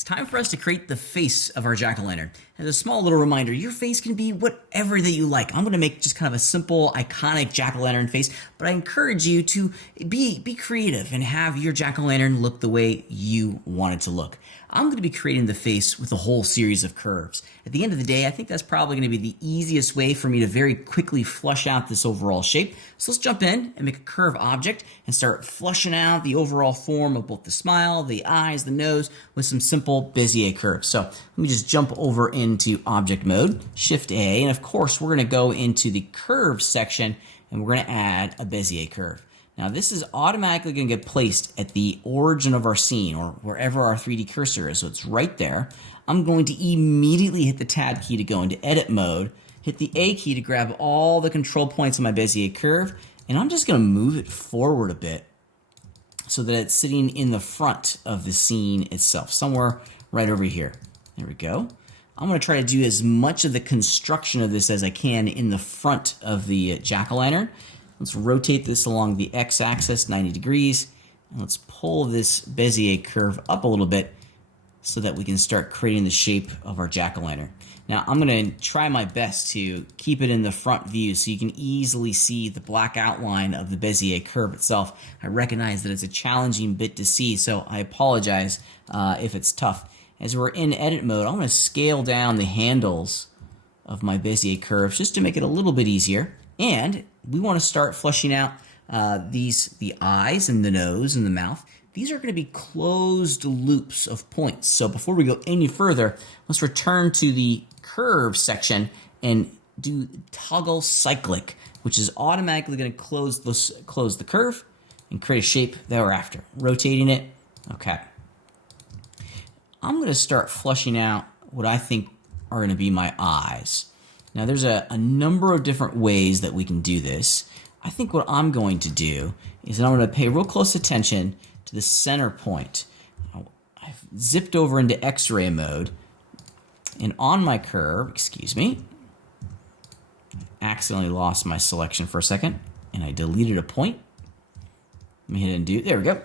It's time for us to create the face of our jack-o'-lantern. As a small little reminder, your face can be whatever that you like. I'm going to make just kind of a simple, iconic jack-o'-lantern face, but I encourage you to be creative and have your jack-o'-lantern look the way you want it to look. I'm going to be creating the face with a whole series of curves. At the end of the day, I think that's probably going to be the easiest way for me to very quickly flush out this overall shape. So let's jump in and make a curve object and start flushing out the overall form of both the smile, the eyes, the nose with some simple Bezier curves. So let me just jump over into object mode, Shift A, and of course we're going to go into the curve section and we're going to add a Bezier curve. Now this is automatically going to get placed at the origin of our scene or wherever our 3D cursor is, so it's right there. I'm going to immediately hit the Tab key to go into edit mode, hit the A key to grab all the control points of my Bezier curve, and I'm just going to move it forward a bit so that it's sitting in the front of the scene itself, somewhere right over here. There we go. I'm going to try to do as much of the construction of this as I can in the front of the jack-o'-lantern. Let's rotate this along the x-axis 90 degrees, and let's pull this Bezier curve up a little bit so that we can start creating the shape of our jack-o'-lantern. Now I'm going to try my best to keep it in the front view so you can easily see the black outline of the Bezier curve itself. I recognize that it's a challenging bit to see, so I apologize if it's tough. As we're in edit mode, I'm going to scale down the handles of my Bezier curves just to make it a little bit easier. And we want to start fleshing out the eyes and the nose and the mouth. These are going to be closed loops of points. So before we go any further, let's return to the curve section and do toggle cyclic, which is automatically going to close the curve and create a shape thereafter. Rotating it. Okay. I'm going to start fleshing out what I think are going to be my eyes. Now there's a number of different ways that we can do this. I think what I'm going to do is that I'm going to pay real close attention to the center point. I've zipped over into X-ray mode, and on my curve, excuse me, I accidentally lost my selection for a second, and I deleted a point. Let me hit undo. There we go.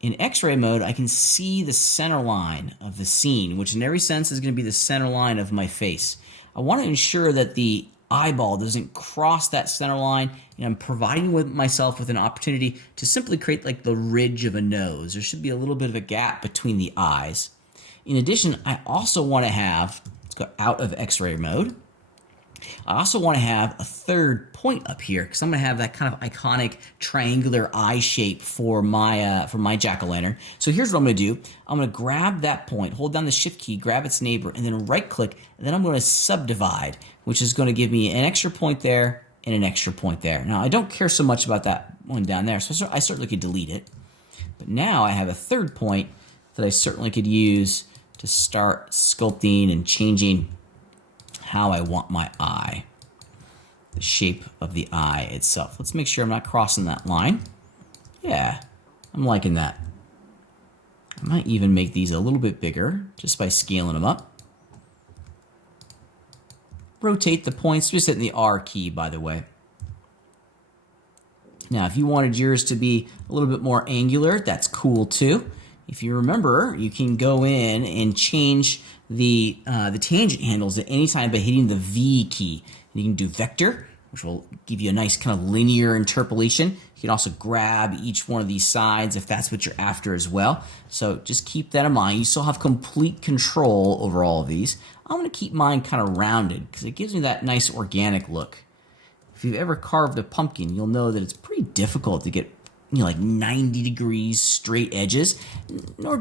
In X-ray mode, I can see the center line of the scene, which in every sense is going to be the center line of my face. I want to ensure that the eyeball doesn't cross that center line, and I'm providing myself with an opportunity to simply create like the ridge of a nose. There should be a little bit of a gap between the eyes. In addition, I also want to have, let's go out of X-ray mode. I also want to have a third point up here because I'm going to have that kind of iconic triangular eye shape for my jack-o'-lantern. So here's what I'm going to do. I'm going to grab that point, hold down the shift key, grab its neighbor, and then right click, and then I'm going to subdivide, which is going to give me an extra point there and an extra point there. Now I don't care so much about that one down there, so I certainly could delete it. But now I have a third point that I certainly could use to start sculpting and changing how I want my eye, the shape of the eye itself. Let's make sure I'm not crossing that line. Yeah, I'm liking that. I might even make these a little bit bigger just by scaling them up. Rotate the points, just hitting the R key, by the way. Now, if you wanted yours to be a little bit more angular, that's cool too. If you remember, you can go in and change the tangent handles at any time by hitting the V key. And you can do vector, which will give you a nice kind of linear interpolation. You can also grab each one of these sides if that's what you're after as well. So just keep that in mind. You still have complete control over all of these. I'm going to keep mine kind of rounded because it gives me that nice organic look. If you've ever carved a pumpkin, you'll know that it's pretty difficult to get like 90 degrees straight edges, nor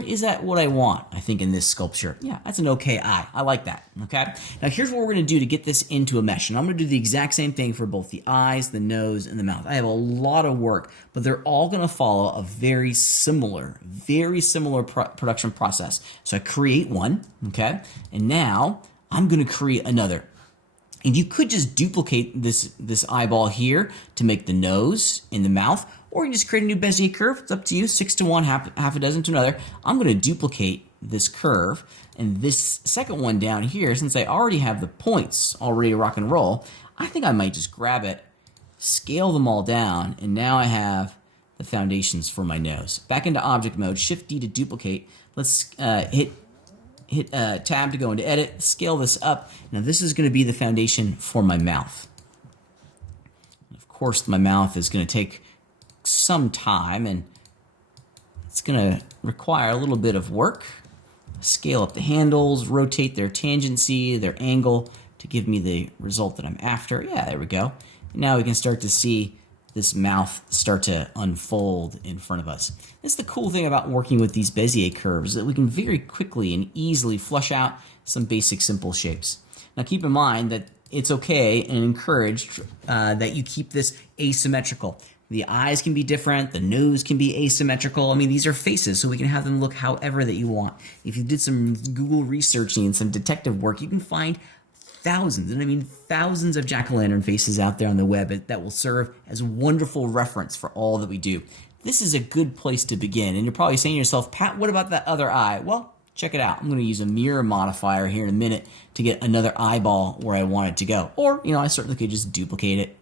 is that what I want, I think, in this sculpture. Yeah, that's an okay eye. I like that, okay? Now here's what we're going to do to get this into a mesh, and I'm going to do the exact same thing for both the eyes, the nose, and the mouth. I have a lot of work, but they're all going to follow a very similar production process. So I create one, okay? And now I'm going to create another. And you could just duplicate this eyeball here to make the nose and the mouth, or you just create a new Bezier curve. It's up to you, 6 to 1, half a dozen to another. I'm going to duplicate this curve, and this second one down here, since I already have the points already to rock and roll, I think I might just grab it, scale them all down, and now I have the foundations for my nose. Back into object mode, Shift D to duplicate. Let's hit Tab to go into edit, scale this up. Now this is going to be the foundation for my mouth. Of course, my mouth is going to take some time and it's going to require a little bit of work. Scale up the handles, rotate their tangency, their angle to give me the result that I'm after. Yeah, there we go. And now we can start to see this mouth start to unfold in front of us. This is the cool thing about working with these Bezier curves, that we can very quickly and easily flush out some basic simple shapes. Now keep in mind that it's okay and encouraged that you keep this asymmetrical. The eyes can be different, the nose can be asymmetrical. I mean, these are faces, so we can have them look however that you want. If you did some Google researching and some detective work, you can find thousands, and I mean thousands of jack-o'-lantern faces out there on the web that will serve as wonderful reference for all that we do. This is a good place to begin, and you're probably saying to yourself, Pat, what about that other eye? Well, check it out. I'm going to use a mirror modifier here in a minute to get another eyeball where I want it to go. Or, I certainly could just duplicate it,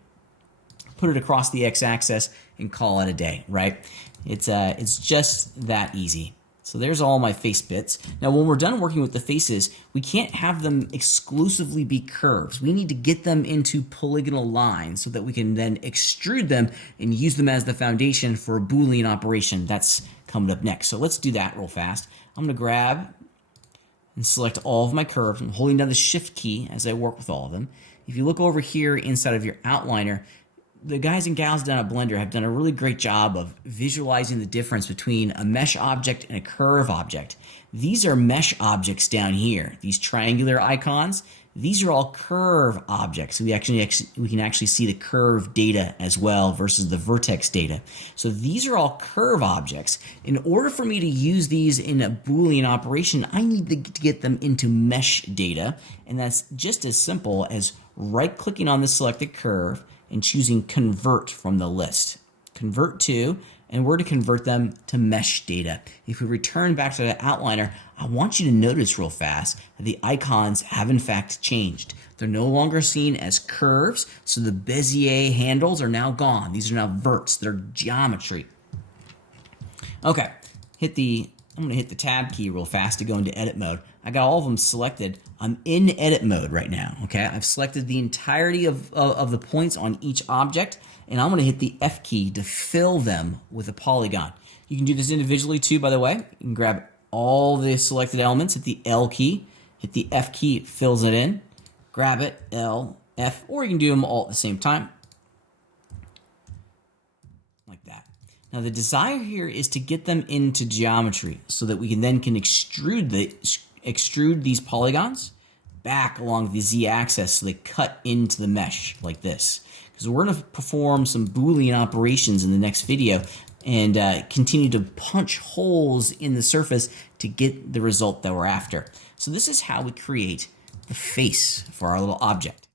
put it across the x-axis, and call it a day, right? It's just that easy. So there's all my face bits. Now, when we're done working with the faces, we can't have them exclusively be curves. We need to get them into polygonal lines so that we can then extrude them and use them as the foundation for a Boolean operation. That's coming up next. So let's do that real fast. I'm going to grab and select all of my curves. I'm holding down the Shift key as I work with all of them. If you look over here inside of your outliner, the guys and gals down at Blender have done a really great job of visualizing the difference between a mesh object and a curve object. These are mesh objects down here. These triangular icons, these are all curve objects. So we can actually see the curve data as well versus the vertex data. So these are all curve objects. In order for me to use these in a Boolean operation, I need to get them into mesh data. And that's just as simple as right-clicking on the selected curve and choosing Convert from the list. Convert to, and we're to convert them to mesh data. If we return back to the outliner, I want you to notice real fast that the icons have in fact changed. They're no longer seen as curves, so the Bezier handles are now gone. These are now verts, they're geometry. Okay, I'm gonna hit the Tab key real fast to go into edit mode. I got all of them selected. I'm in edit mode right now, okay? I've selected the entirety of the points on each object, and I'm gonna hit the F key to fill them with a polygon. You can do this individually too, by the way. You can grab all the selected elements, hit the L key, hit the F key, it fills it in, grab it, L, F, or you can do them all at the same time, like that. Now the desire here is to get them into geometry so that we can extrude these polygons back along the z-axis so they cut into the mesh like this. Because we're going to perform some Boolean operations in the next video and continue to punch holes in the surface to get the result that we're after. So this is how we create the face for our little object.